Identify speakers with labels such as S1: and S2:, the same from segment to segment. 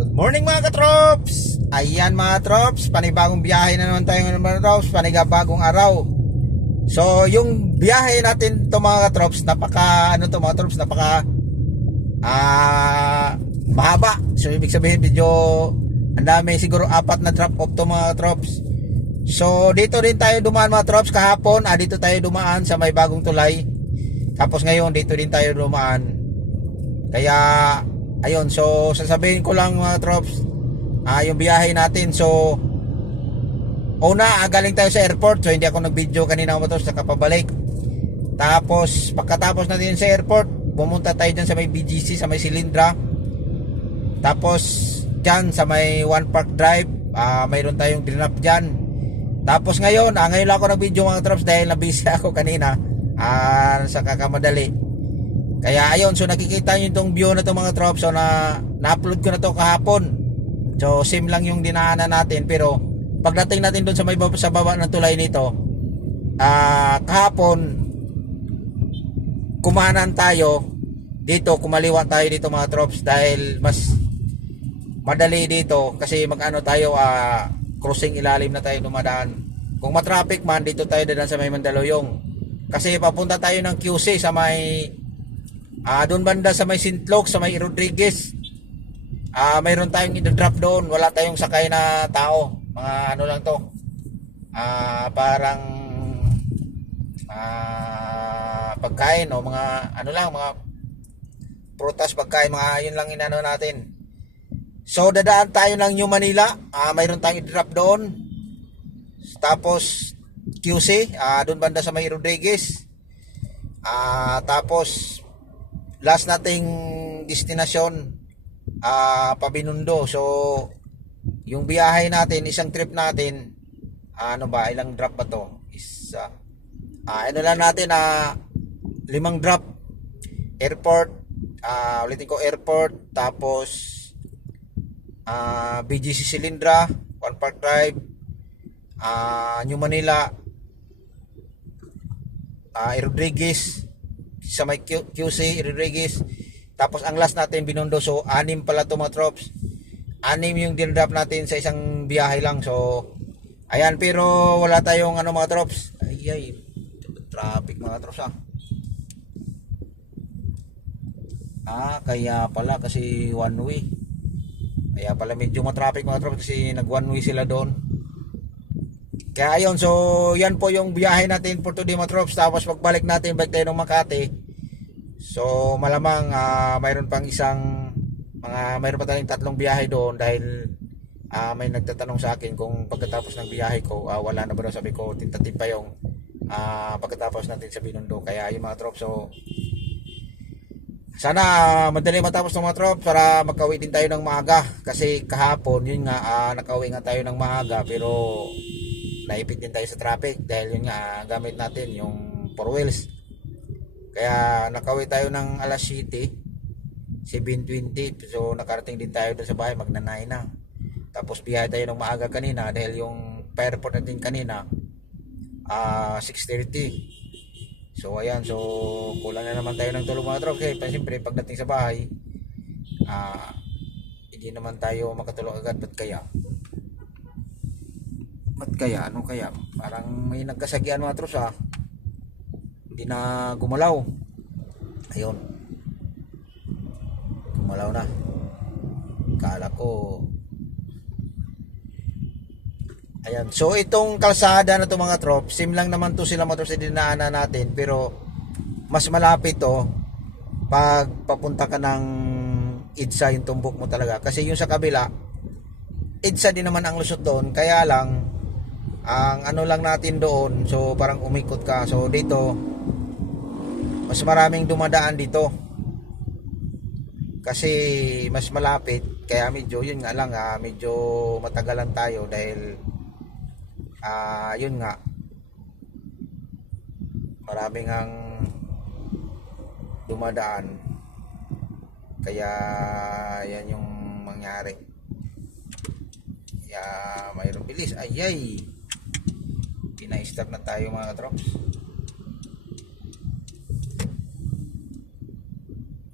S1: Good morning mga katrops! Ayan mga trops, panibagong biyahe na naman tayo mga trops, panibagong araw. So yung biyahe natin to mga katrops, napaka ano to mga trops, napaka ah mahaba. So ibig sabihin medyo ang dami siguro apat na drop off to mga trops. So dito din tayo dumaan mga trops kahapon, ah, dito tayo dumaan sa may bagong tulay. Tapos ngayon dito din tayo dumaan. Kaya ayun, so sasabihin ko lang mga trops, ah yung biyahe natin. So una, ah, galing tayo sa airport. So hindi ako nag-video kanina mga trops, saka pabalik. Tapos pagkatapos natin sa airport, pumunta tayo dyan sa may BGC, sa may Silindra. Tapos dyan sa may One Park Drive, ah mayroon tayong dinap dyan. Tapos ngayon, ah, ngayon lang ako nag-video mga trops dahil nabisi ako kanina ah, sa kakamadali. Kaya ayun, so nakikita nyo itong view na to mga trops. So na, na-upload ko na to kahapon. So same lang yung dinaanan natin pero pagdating natin doon sa may baba, sa baba ng tulay nito, ah kahapon kumanan tayo dito, kumaliwa tayo dito mga trops dahil mas madali dito kasi mag-ano tayo ah crossing ilalim na tayo dumadaan. Kung matraffic man dito tayo dadaan sa may Mandaluyong. Kasi papunta tayo ng QC sa may Ah, doon banda sa may Sintlok, sa may Rodriguez. Ah, mayroon tayong i-drop doon. Wala tayong sakay na tao. Mga ano lang 'to. Ah, parang ah pagkain o mga ano lang, mga prutas, pagkain, mga yun lang inano natin. So dadaan tayo ng New Manila. Ah, mayroon tayong i-drop doon. Tapos QC, ah doon banda sa may Rodriguez. Ah, tapos last nating destinasyon ah Pabinundo. So yung biyahe natin, isang trip natin, ano ba, ilang drop ba to? Isa. Ah, ano lang natin na limang drop. Airport, ah ulitin ko airport, tapos ah BGC Silindra, One Park Drive, ah New Manila, ah Rodriguez, sa may QC Rodriguez. Tapos ang last natin Binondo. So anim pala to mga trops. Anim yung dinrap natin sa isang biyahe lang. So ayan pero wala tayong ano mga trops. Ay ay traffic mga trops ah. Ah, kaya pala kasi one way. Kaya pala medyo matraffic mga trops kasi nag one way sila doon. Kaya ayun, so yan po yung biyahe natin for today mga trops. Tapos pagbalik natin, balik tayo ng Makati. So malamang ah, mayroon pang isang mga mayroon pa tayong tatlong biyahe doon dahil ah, may nagtatanong sa akin kung pagkatapos ng biyahe ko ah, wala na ba daw. Sabi ko tintatid pa yung ah, pagkatapos natin sa Binondo. Kaya yung mga trops so sana ah, madali matapos ng mga trops para makauwi din tayo ng maaga. Kasi kahapon yun nga ah, nakauwi nga tayo ng maaga pero naipit din tayo sa traffic dahil yun nga gamit natin yung four wheels kaya nakauwi tayo ng alas 7 7.20 so nakarating din tayo doon sa bahay magnanay na. Tapos biyahe tayo ng maaga kanina dahil yung airport natin kanina ah 6.30 so ayan. So kulang na naman tayo ng tulong mga trops eh siyempre pagdating sa bahay ah hindi naman tayo makatulong agad. Ba't kaya? Ba't kaya? Ano kaya? Parang may nagkasagian mga trops ah hindi na gumalaw. Ayun. Gumalaw na. Kala ko. Ayan. So itong kalsada na to mga trop sim lang naman to sila motor sa dinaanan natin pero mas malapit to pag papunta ka ng EDSA yung tumbok mo talaga. Kasi yung sa kabila EDSA din naman ang lusot doon kaya lang ang ano lang natin doon so parang umikot ka. So dito mas maraming dumadaan dito. Kasi mas malapit kaya medyo yun nga lang ah, medyo matagalan tayo dahil ah yun nga. Maraming ang dumadaan. Kaya yan yung mangyari. Kaya mayroong bilis. Ayay Pina-stack na tayo mga katrops.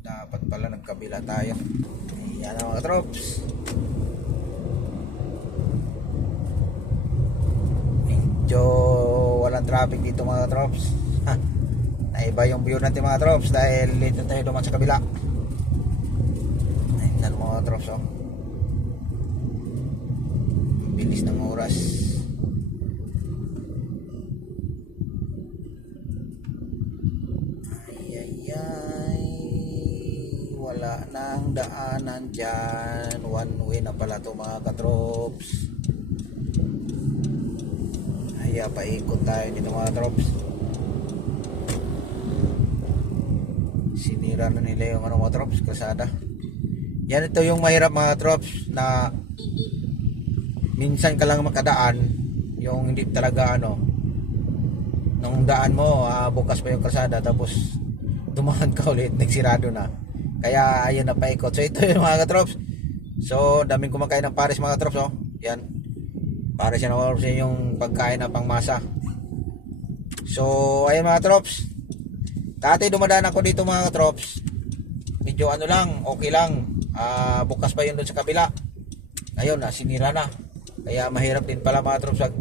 S1: Dapat pala nagkabila tayo. Ayan mga katrops. Medyo walang traffic dito mga katrops. Ha, naiba yung view natin mga katrops dahil dito tayo duman sa kabila. Ayan mga katrops oh. Bilis ng oras. Dyan. One way na pala to mga katrops. Kaya paikot tayo dito mga trops. Sinira na nila yung ano mga trops, kasada. Yan ito yung mahirap mga trops na minsan ka lang makadaan yung hindi talaga ano nung daan mo ah, bukas pa yung kalsada tapos dumaan ka ulit nagsirado na kaya ayun na paikot so ito yung mga katrops so daming kumakain ng pares mga katrops oh. Yan. Pares yan mga katrops yun yung pagkain ng pangmasa. So ayun mga katrops dati dumadaan ako dito mga katrops medyo ano lang okay lang. Ah, bukas pa yun doon sa kabila. Ngayon na sinira na. Kaya mahirap din pala mga trops pag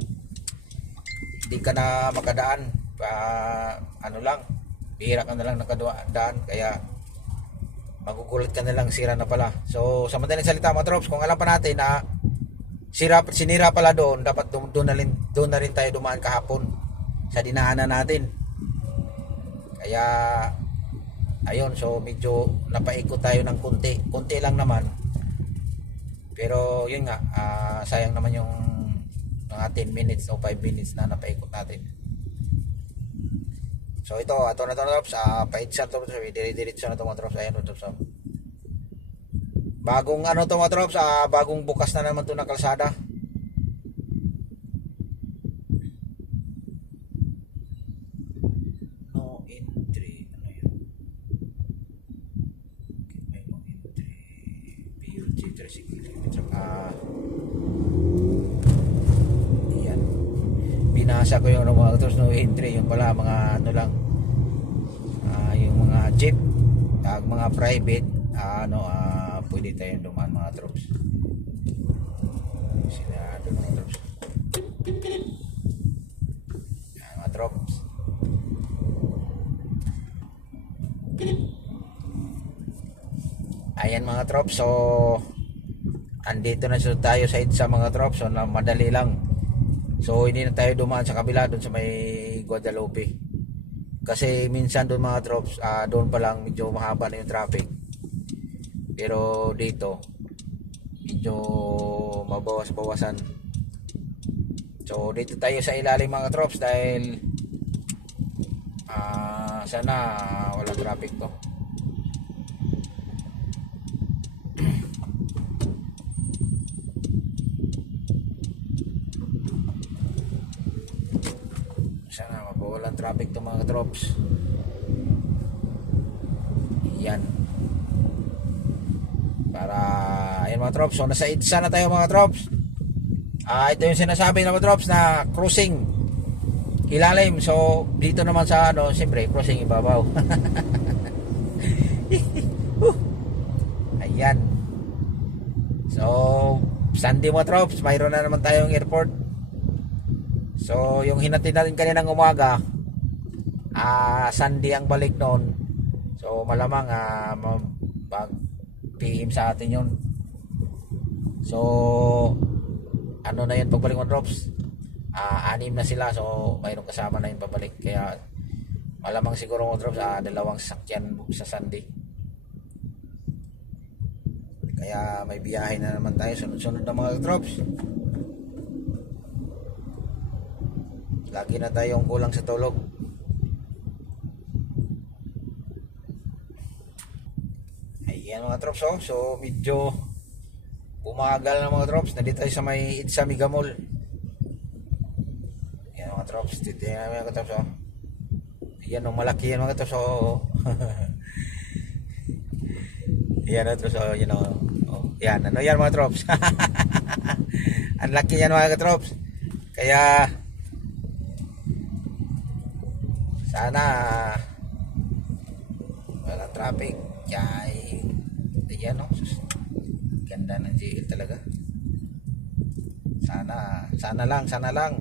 S1: hindi ka na makadaan. Pa ano lang bihira ka na lang nakadaan. Kaya magugulat ka na lang sira na pala. So sa madaling salita mga trops kung alam pa natin na sira, sinira pala doon dapat doon, doon, na rin, doon na rin tayo dumaan kahapon sa dinaanan natin. Kaya ayun so medyo napaikot tayo ng kunti kunti lang naman. Pero yun nga ah, sayang naman yung mga 10 minutes o 5 minutes na napaikot natin so ito ato na to na trops uh, paitsar to trops dire-diretso na to mga trops ayun trops oh. bagong ano to mga trops ah, bagong bukas na naman to na kalsada no entry ano yun may no entry PUG tricycle ah yan binasa ko yung ano, mga no entry yung pala mga ano lang ah, yung mga jeep ah, mga private ah, ano ah, pwede tayong dumaan mga troops. Sinado mga troops. Yan mga troops. Ayan mga troops so andito na tayo sa sa mga troops so na madali lang so hindi na tayo dumaan sa kabila doon sa may Guadalupe. Kasi minsan doon mga troops ah, doon pa lang medyo mahaba na yung traffic. Pero dito medyo mabawas-bawasan. So dito tayo sa ilalim mga troops dahil ah, sana ah, walang traffic to sana mabawalan traffic to mga drops. Yan. Para ayun mga drops. So nasa itsa na tayo mga drops. Ah ito yung sinasabi ng mga drops na cruising ilalim. So dito naman sa ano siyempre crossing ibabaw. Ayan. So Sunday mga drops. Mayroon na naman tayong airport So, yung hinatid natin kaninang umaga, ah Sunday ang balik noon. So, malamang ah pag PM sa atin yun. So, ano na yun pagbalik mo drops? Ah, anim na sila. So, mayroong kasama na yung pabalik. Kaya, malamang siguro mo drops, ah, dalawang sasakyan sa Sunday. Kaya, may biyahe na naman tayo. Sunod-sunod na mga drops. Lagi na tayong kulang sa tulog. Ayan mga trops oh. So medyo bumagal na mga trops. Nandito tayo sa may Itza Mega Mall. Ayan mga trops. Dito yan mga trops oh. Ayan oh, malaki yan mga trops oh. Ayan mga trops oh. Yan oh. oh. Yan, ano yan mga trops. Ang laki yan mga trops. Kaya sana wala traffic. Yay ayan o ganda ng JL talaga. Sana sana lang sana lang.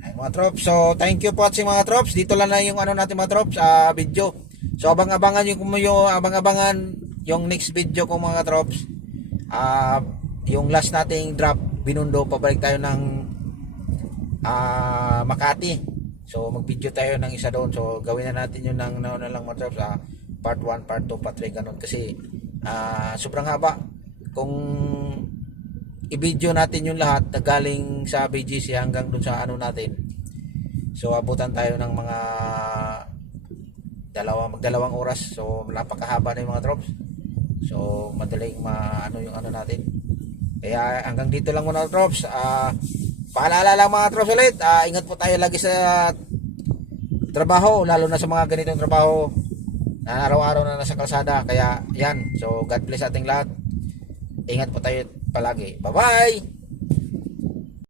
S1: Ay mga trops so thank you po at si mga trops dito lang na yung ano natin mga trops uh, ah, video. So abang abangan yung, yung abang abangan yung next video ko mga trops uh, ah, yung last nating drop binundo pabalik tayo ng ah Makati. So, mag-video tayo ng isa doon. So, gawin na natin yun ng nauna lang mga trops. Ah, part 1, part 2, part 3, ganun. Kasi, ah sobrang haba. Kung i-video natin yung lahat na galing sa BGC hanggang dun sa ano natin. So abutan tayo ng mga dalawa magdalawang oras. So napakahaba na yung mga drops. So madaling maano yung ano natin. Kaya hanggang dito lang muna drops. Ah paalala lang mga drops ulit. Ah, ingat po tayo lagi sa trabaho, lalo na sa mga ganitong trabaho na araw-araw na nasa kalsada. Kaya yan. So God bless ating lahat. Ingat po tayo palagi. Bye-bye!